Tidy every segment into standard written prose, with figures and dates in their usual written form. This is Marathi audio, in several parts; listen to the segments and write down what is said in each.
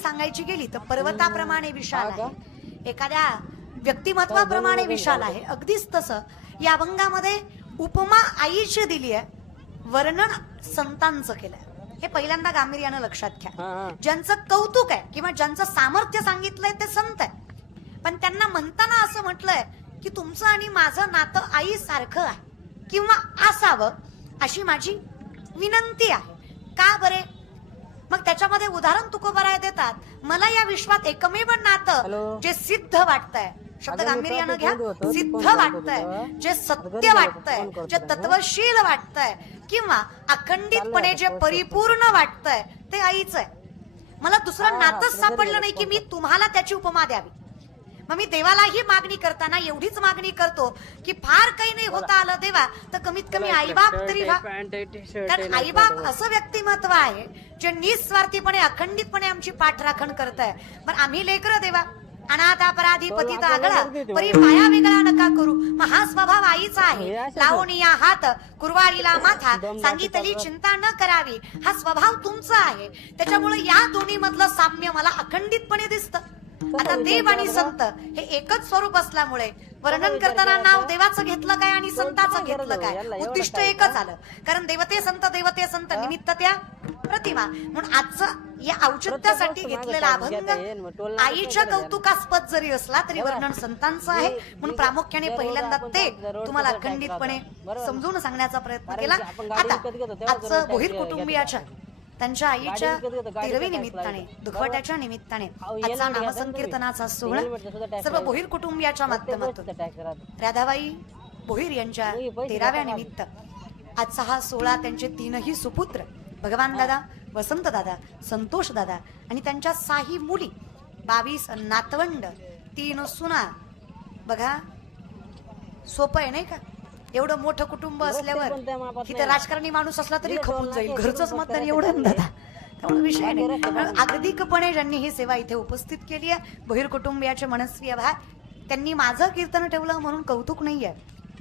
आणखीन सांगायची गेली तर पर्वताप्रमाणे विशाल आहे, एखाद्या व्यक्तिमत्वाप्रमाणे विशाल आहे. अगदीच तसं या अभंगामध्ये उपमा आईची दिली आहे, वर्णन संतांचं केलंय. हे पहिल्यांदा गांभीर्यानं लक्षात घ्या. ज्यांचं कौतुक आहे किंवा ज्यांचं सामर्थ्य सांगितलंय ते संत आहे, पण त्यांना म्हणताना असं म्हटलंय की तुमचं आणि माझं नातं आई सारखं आहे किंवा असावं अशी माझी विनंती आहे. का बरे? मग त्याच्यामध्ये उदाहरण तुकोबराय देतात, मला या विश्वात एकमेव नातं जे सिद्ध वाटतंय, शब्द गांभीर्यानं घ्या, सिद्ध वाटतंय, जे सत्य वाटतंय, जे तत्वशील वाटतंय किंवा अखंडितपणे जे परिपूर्ण वाटतंय ते आईच आहे. मला दुसरं नातंच सापडलं नाही की मी तुम्हाला त्याची उपमा द्यावी. मग मी देवालाही मागणी करताना एवढीच मागणी करतो की फार काही नाही होता आलं देवा तर कमीत कमी आईबाप तरी व्हा. कारण आईबाप असं व्यक्तिमत्व आहे जे निस्वार्थीपणे अखंडितपणे आमची पाठराखण करताय. पण आम्ही लेकरं देवा, अनाथ अपराधी पतित आगळा परी पाया वेगळा नका करू. मग हा स्वभाव आईचा आहे. लावून या हात कुरवाळीला माथा सांगितली चिंता न करावी, हा स्वभाव तुमचा आहे. त्याच्यामुळे या दोन्ही मधलं साम्य मला अखंडितपणे दिसतं. आता देव आणि संत हे एकच स्वरूप असल्यामुळे वर्णन करताना नाव देवाचं घेतलं काय आणि संताचं घेतलं काय, उद्दिष्ट एकच आलं. कारण देवते संत निमित्त त्या प्रतिमा. म्हणून आजचं या औचित्यासाठी घेतलेला अभंग आईच्या कौतुकास्पद जरी असला तरी वर्णन संतांचं आहे. म्हणून प्रामुख्याने पहिल्यांदा ते तुम्हाला अखंडितपणे समजून सांगण्याचा प्रयत्न केला. आता आजचं बोहीर कुटुंबियाच्या त्यांच्या आईच्या 13वी निमित्ताने, दुखवट्याच्या निमित्ताने आजचा नामसंकीर्तनाचा सोहळा सर्व बोहीर कुटुंबियाच्या माध्यमातून राधाबाई बोहीर यांच्या 13व्या निमित्त आजचा हा सोहळा त्यांचे 3ही सुपुत्र भगवान दादा, वसंत दादा, संतोष दादा आणि त्यांच्या 6 मुली, 22 नातवंड, 3 सुना. बघा सोपं आहे नाही का? एवढं मोठं कुटुंब असल्यावर इथे राजकारणी माणूस असला तरी खपून जाईल, घरचंच मतदान एवढं दादा, त्यामुळे विषय नाही. अगदीकपणे ज्यांनी ही सेवा इथे उपस्थित केली आहे बहिर कुटुंबियाचे मनस्वी आभार. त्यांनी माझं कीर्तन ठेवलं म्हणून कौतुक नाहीये,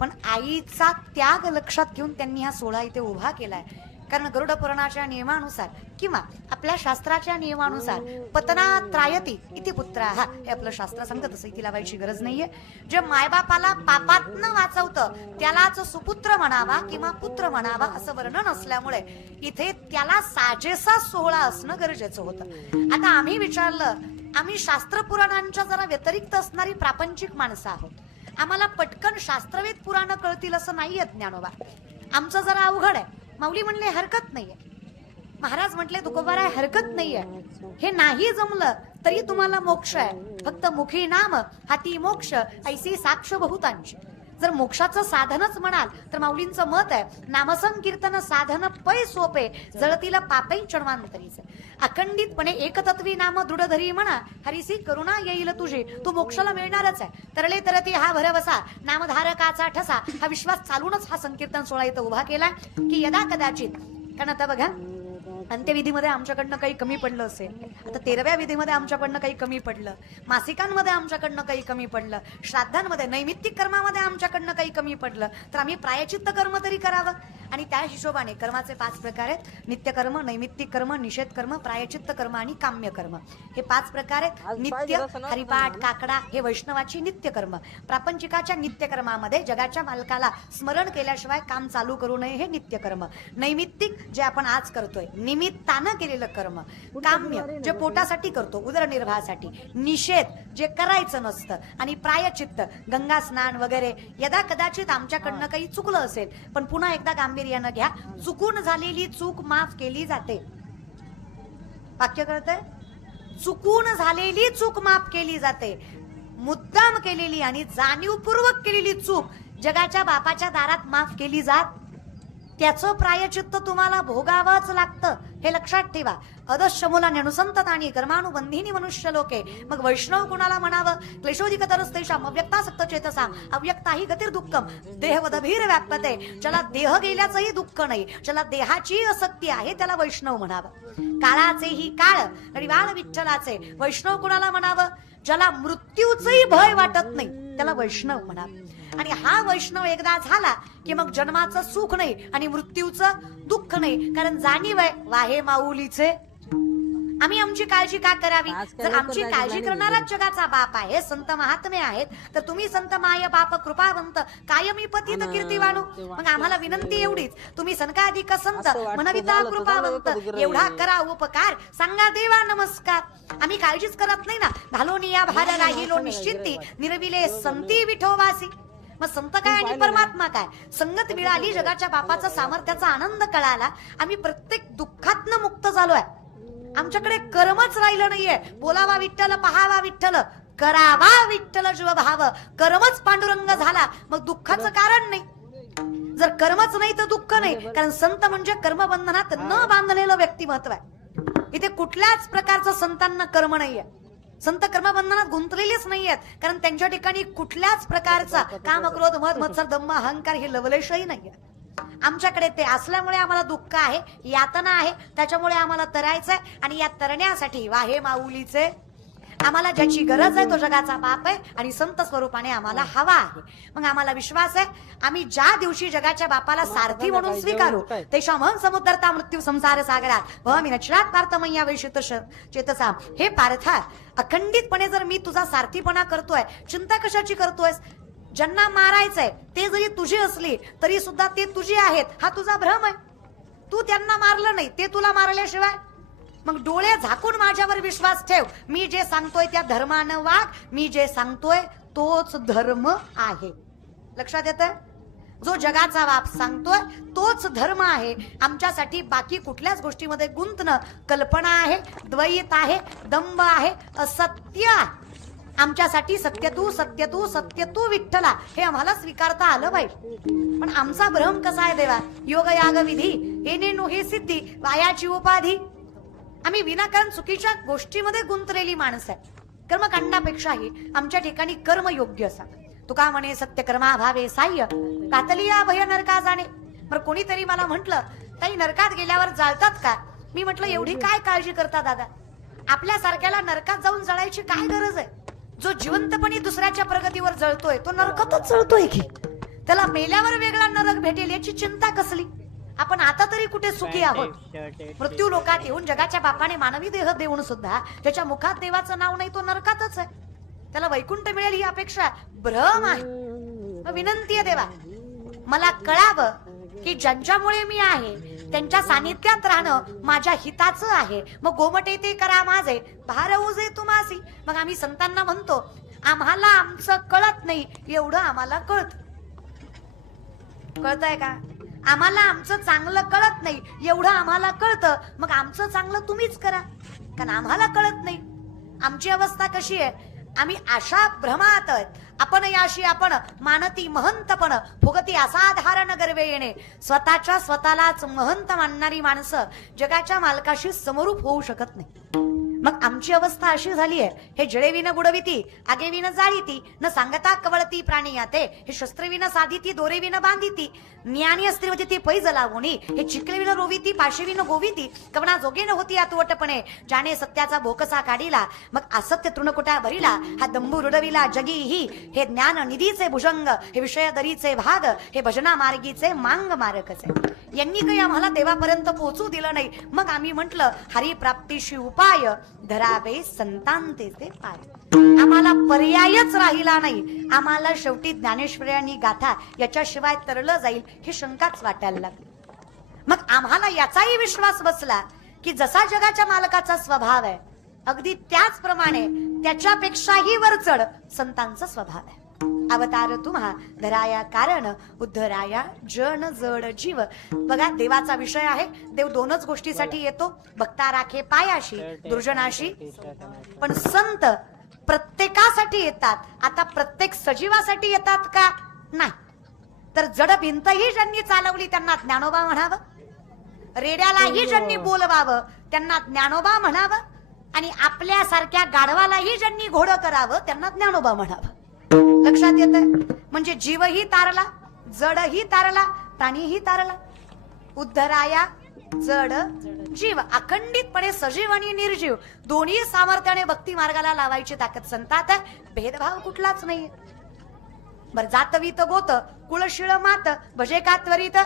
पण आईचा त्याग लक्षात घेऊन त्यांनी हा सोहळा इथे उभा केलाय. कारण गरुड पुराणाच्या नियमानुसार किंवा आपल्या शास्त्राच्या नियमानुसार पतना त्रायती इति पुत्रा, हा हे आपलं शास्त्र सांगतं, तसं इथे लावायची गरज नाहीये. जे मायबापाला पापातनं वाचवतं त्यालाच सुपुत्र म्हणावा किंवा पुत्र म्हणावा असं वर्णन असल्यामुळे इथे त्याला साजेसा सोहळा असणं गरजेचं होतं. आता आम्ही विचारलं, आम्ही शास्त्र पुराणांच्या जरा व्यतिरिक्त असणारी प्रापंचिक माणसं आहोत, आम्हाला पटकन शास्त्रवेद पुराण कळतील असं नाहीये ज्ञानोबा, आमचं जरा अवघड आहे. माऊली म्हणले हरकत नाहीये, महाराज म्हटले तुकोबाराय हरकत नाहीये, हे नाही जमलं तरी तुम्हाला मोक्ष आहे. फक्त मुखी नाम हाती मोक्ष ऐसी साक्ष बहुतांची. जर मोक्षाचं साधनच म्हणाल तर माऊलींचं मत आहे नामसंकीर्तन साधन पै सोपे जळतील पापै चणवांतरीचे. अखंडितपणे एकतत्वी नाम दृढधरी म्हणा हरिसी करुणा येईल तुझी, तू मोक्षाला मिळणारच आहे. तरळे तरती हा भरवसा नामधारकाचा ठसा, हा विश्वास चालूनच हा संकीर्तन सोहळा इथं उभा केला की यदा कदाचित. कारण आता बघा अंत्यविधीमध्ये आमच्याकडनं काही कमी पडलं असेल, आता 13व्या विधीमध्ये आमच्याकडनं काही कमी पडलं, मासिकांमध्ये आमच्याकडनं काही कमी पडलं, श्राद्धांमध्ये नैमित्तिक कर्मामध्ये आमच्याकडनं काही कमी पडलं तर आम्ही प्रायचित्त कर्म तरी करावं. आणि त्या हिशोबाने कर्माचे 5 प्रकार आहेत: नित्यकर्म, नैमित्तिक कर्म, निषेध कर्म, प्रायचित्त कर्म आणि काम्य कर्म. हे 5 प्रकार आहेत. नित्य हरिपाठ काकडा हे वैष्णवाची नित्य कर्म. प्रापंचिकाच्या नित्य कर्मामध्ये जगाच्या मालकाला स्मरण केल्याशिवाय काम चालू करू नये हे नित्य कर्म. नैमित्तिक जे आपण आज करतोय निमित्तानं केलेलं कर्म. काम्य जे पोटासाठी करतो उदरनिर्वाहासाठी. निषेध जे करायचं नसतं. आणि प्रायचित्त गंगा स्नान वगैरे. यदा कदाचित आमच्याकडनं काही चुकलं असेल, पण पुन्हा एकदा गांभीर्यानं घ्या, चुकून झालेली चूक माफ केली जाते. वाक्य कळतंय? चुकून झालेली चूक माफ केली जाते. मुद्दाम केलेली आणि जाणीवपूर्वक केलेली चूक जगाच्या बापाच्या दारात माफ केली जात त्याचं प्रायचित्त तुम्हाला भोगावंच लागतं, हे लक्षात ठेवा. अदश्य अनुसंततानी कर्मानुबंधिनी मनुष्य लोके. मग वैष्णव कुणाला म्हणावं? क्लेशोधिकतरस्तेषाम अव्यक्तासक्त चेतसा अव्यक्ताही गतिर्दुःखम देहवदभीर व्याप्यते. ज्याला देह गेल्याचंही दुःख नाही, ज्याला देहाची आसक्ती आहे त्याला वैष्णव म्हणावं. काळाचेही काळ आणि बाळ विठ्ठलाचे. वैष्णव कुणाला म्हणावं? ज्याला मृत्यूचंही भय वाटत नाही त्याला वैष्णव म्हणावं. आणि हा वैष्णव एकदा झाला की मग जन्माचं सुख नाही आणि मृत्यूचं दुःख नाही. कारण जाणीव आहे वाहे माऊलीचे आम्ही आमची काळजी का करावी? आजकाल जर आमची लवकर काळजी नाही करणारा जगाचा बाप आहे, संत महात्मे आहेत, तर तुम्ही संत माय बाप कृपावंत कायमी पतित कीर्तिवानो. मग आम्हाला विनंती एवढीच, तुम्ही सनकाधिक संत असं वाटतं मनविता झालं तर कृपावंत झालं कधी एवढा रे. करा उपकार, सांगा देवा नमस्कार. आम्ही काळजीच करत नाही ना. घालून या भार राहिलो निश्चिंती, निर्विले संती विठोबासी. मग संत काय आणि परमात्मा काय? संगत मिळाली, जगाच्या बापाचा सामर्थ्याचा आनंद कळाला, आम्ही प्रत्येक दुःखातनं मुक्त झालोय. आमच्याकडे कर्मच राहिलं नाहीये. बोलावा विठ्ठल, पहावा विठ्ठल, करावा विठ्ठल जीव भाव. कर्मच पांडुरंग झाला, मग दुःखाचं कारण नाही. जर कर्मच नाही तर दुःख नाही. कारण संत म्हणजे कर्मबंधनात न बांधलेलं व्यक्तिमत्व आहे. इथे कुठल्याच प्रकारचं संतांना कर्म नाहीये. संत कर्मबंधनात गुंतलेलेच नाहीयेत. कारण त्यांच्या ठिकाणी कुठल्याच प्रकारचा काम, क्रोध, मद, मत्सर, दंभ, अहंकार हे लवलेशही नाहीये. आमच्याकडे ते असल्यामुळे आम्हाला दुःख आहे, यातना आहे. त्याच्यामुळे आम्हाला तरायचंय. आणि या तरण्यासाठी वाहे माऊलीचे, आम्हाला ज्याची गरज आहे तो जगाचा बाप आहे आणि संत स्वरूपाने आम्हाला हवा आहे. मग आम्हाला विश्वास आहे, आम्ही ज्या दिवशी जगाच्या बापाला सारथी म्हणून स्वीकारू, तेशा मन समुद्रता मृत्यू संसार सागरात व मी नचरात पार्थ मैया वैशित चेतसा. हे पार्था, अखंडितपणे जर मी तुझा सारथीपणा करतोय, चिंता कशाची करतोयस? ज्यांना मारायचंय ते जरी तुझी असली तरी सुद्धा ते तुझे आहेत, हा तुझा भ्रम आहे. तू त्यांना मारलं नाही, ते तुला मारल्याशिवाय. मग डोळे झाकून माझ्यावर विश्वास ठेव. मी जे सांगतोय त्या धर्मानं वाग. मी जे सांगतोय तोच धर्म आहे. लक्षात येतंय? जो जगाचा बाप सांगतोय तोच धर्म आहे. आमच्यासाठी बाकी कुठल्याच गोष्टीमध्ये गुंतणं कल्पना आहे, द्वैत आहे, दंभ आहे, असत्य आहे. आमच्यासाठी सत्य तू, सत्य तू, सत्य तू विठ्ठला, हे आम्हाला स्वीकारता आलं पाहिजे. पण आमचा भ्रम कसा आहे देवा? योग याग विधी येणे नो हे सिद्धी, वायाची उपाधी. आम्ही विनाकारण चुकीच्या गोष्टीमध्ये गुंतलेली माणसं आहे. कर्मकांडापेक्षाही आमच्या ठिकाणी कर्म योग्य असा. तुका म्हणे सत्य कर्माभावे साह्य, कातलिया भय नरका जाणे. मग कोणीतरी मला म्हटलं, ताई नरकात गेल्यावर जाळतात का? मी म्हटलं एवढी काय काळजी करता दादा? आपल्या सारख्याला नरकात जाऊन जळायची काय गरज आहे? जो जिवंतपणे दुसऱ्याच्या प्रगतीवर जळतोय तो नरकातच जळतोय की. त्याला मेल्यावर वेगळा नरक भेटेल याची चिंता कसली? आपण आता तरी कुठे सुखी आहोत? मृत्यू लोकात येऊन जगाच्या बापाने मानवी देह देऊन सुद्धा ज्याच्या मुखात देवाचं नाव नाही तो नरकातच आहे. त्याला वैकुंठ मिळेल ही अपेक्षा भ्रम आहे. विनंती आहे देवा, मला कळावं की ज्यांच्यामुळे मी आहे त्यांच्या सानिध्यात राहणं माझ्या हिताचं आहे. मग गोमटे ते करा माझे, भार उजे तुम्हासी. मग आम्ही संतांना म्हणतो, आम्हाला आमचं कळत नाही एवढं आम्हाला कळत. कळतंय का? आम्हाला आमचं चांगलं कळत नाही एवढं आम्हाला कळतं. मग आमचं चांगलं तुम्हीच करा, कारण आम्हाला कळत नाही. आमची अवस्था कशी आहे? आम्ही अशा भ्रमात आहेत. आपण याशी आपण मानती महंतपण भोगती असाधारण गर्वे येणे. स्वतःच्या स्वतःलाच महंत मानणारी माणसं जगाच्या मालकाशी समरूप होऊ शकत नाही. मग आमची अवस्था अशी झाली आहे, हे जळेविन बुडविती, आगेविन जाळीती, न सांगता कवळती प्राणी याते. हे शस्त्रविन साधिती, दोरेविन बांधिती, ज्ञानी अस्त्रीवती ती पैज लावणी. हे चिखलेविन रोविती, पाशेविन गोविती, कवना जोगेन होती अतवटपणे. ज्याने सत्याचा भोकसा काढिला, मग असत्य तृणकुटा भरिला. हा दंबू रुडविला जगी ही. हे ज्ञान निधीचे भुजंग, हे विषय दरीचे भाग, हे भजना मार्गीचे मांग मारकचे. यांनी काही आम्हाला देवापर्यंत पोहोचू दिलं नाही. मग आम्ही म्हटलं हरिप्राप्तीशी उपाय धरावे संतांचे पाय. आम्हाला पर्यायच राहिला नाही. आम्हाला शेवटी ज्ञानेश्वरी गाथा याच्याशिवाय तरलं जाईल हे शंकाच वाटायला लागली. मग आम्हाला याचाही विश्वास बसला की जसा जगाच्या मालकाचा स्वभाव आहे अगदी त्याचप्रमाणे त्याच्यापेक्षाही वरचढ संतांचा स्वभाव आहे. अवतार तुम्हा धराया कारण उद्धराया जन जड जीव. बघा देवाचा विषय आहे. देव दोनच गोष्टीसाठी येतो, भक्ता राखे पायाशी, दुर्जनाशी. पण संत प्रत्येकासाठी येतात. आता प्रत्येक सजीवासाठी येतात का? नाही. तर जड भिंतही ज्यांनी चालवली त्यांना ज्ञानोबा म्हणावं, रेड्यालाही ज्यांनी बोलवावं त्यांना ज्ञानोबा म्हणावं, आणि आपल्यासारख्या गाढवालाही ज्यांनी घोडं करावं त्यांना ज्ञानोबा म्हणावं. लक्षात येत? म्हणजे जीवही तारला, जडही तारला, प्राणीही तारला. उद्धराया जड जीव, अखंडितपणे सजीव आणि निर्जीव दोन्ही सामर्थ्याने भक्ती मार्गाला लावायची ताकद संतात आहे. भेदभाव कुठलाच नाही. बर जात वीत गोत कुळशिळ मात भजे का त्वरित,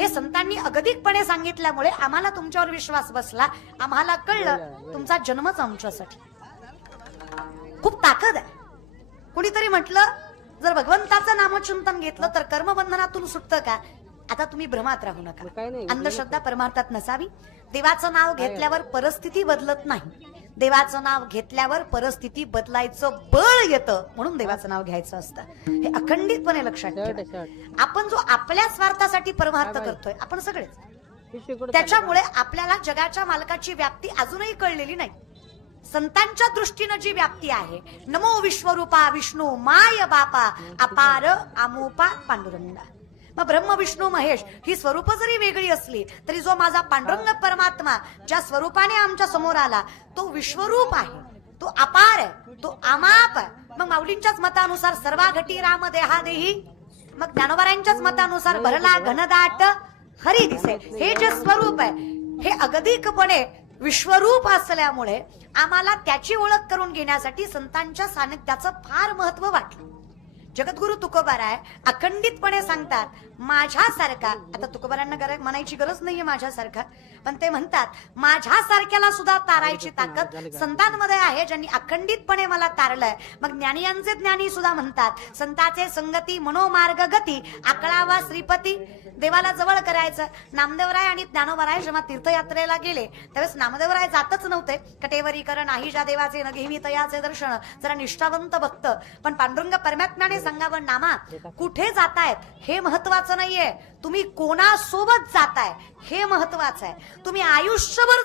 हे संतांनी अगतिकपणे सांगितल्यामुळे आम्हाला तुमच्यावर विश्वास बसला. आम्हाला कळलं तुमचा जन्मच आमच्यासाठी. खूप ताकद आहे. कुणीतरी म्हटलं जर भगवंताचं नामचिंतन घेतलं तर कर्मबंधनातून सुटतं का? आता तुम्ही भ्रमात राहू नका. अंधश्रद्धा परमार्थात नसावी. देवाचं नाव घेतल्यावर परिस्थिती बदलत नाही. देवाचं नाव घेतल्यावर परिस्थिती बदलायचं बळ येतं, म्हणून देवाचं नाव घ्यायचं असतं. हे अखंडितपणे लक्षात ठेवा. आपण जो आपल्या स्वार्थासाठी परमार्थ करतोय आपण सगळेच, त्याच्यामुळे आपल्याला जगाच्या मालकाची व्याप्ती अजूनही कळलेली नाही. संतांच्या दृष्टीनं जी व्याप्ती आहे, नमो विश्वरूपा विष्णू माय बापा अपार अमोपा पांडुरंगा. मग ब्रह्म विष्णू महेश ही स्वरूप जरी वेगळी असली तरी जो माझा पांडुरंग परमात्मा ज्या स्वरूपाने आमच्या समोर आला तो विश्वरूप आहे, तो अपार आहे, तो अमाप आहे. मग माऊलींच्याच मतानुसार सर्वाघटी राम देहा देही. मग ज्ञानोबारांच्याच मतानुसार भरला घनदाट हरी दिसे. हे जे स्वरूप आहे हे अगतिकपणे विश्वरूप असल्यामुळे आम्हाला त्याची ओळख करून घेण्यासाठी संतांच्या सानिध्याचं फार महत्व वाटलं. जगद्गुरु तुकोबाराय अखंडितपणे सांगतात माझ्यासारखा, आता तुकोबारांना म्हणायची गरज नाहीये माझ्यासारखा, पण ते म्हणतात माझ्यासारख्याला सुद्धा तारायची ताकद संतांमध्ये आहे, ज्यांनी अखंडितपणे मला तारलंय. मग ज्ञानियांचे ज्ञानी सुद्धा म्हणतात संताचे संगती मनोमार्ग गती आकळावा श्रीपती. देवाला जवळ करायचं. नामदेवराय आणि ज्ञानोबाराय जेव्हा तीर्थयात्रेला गेले त्यावेळेस नामदेवराय जातच नव्हते. कटेवरी कर नाही ज्या देवाचे न घेवी तयाचे दर्शन. जरा निष्ठावंत भक्त. पण पांडुरंग परमात्म्याने सांगावं नामा कुठे जातायत हे महत्वाचं नाहीये, तुम्ही कोणासोबत जाताय हे महत्वाचं आहे. तुम्ही आयुष्यभर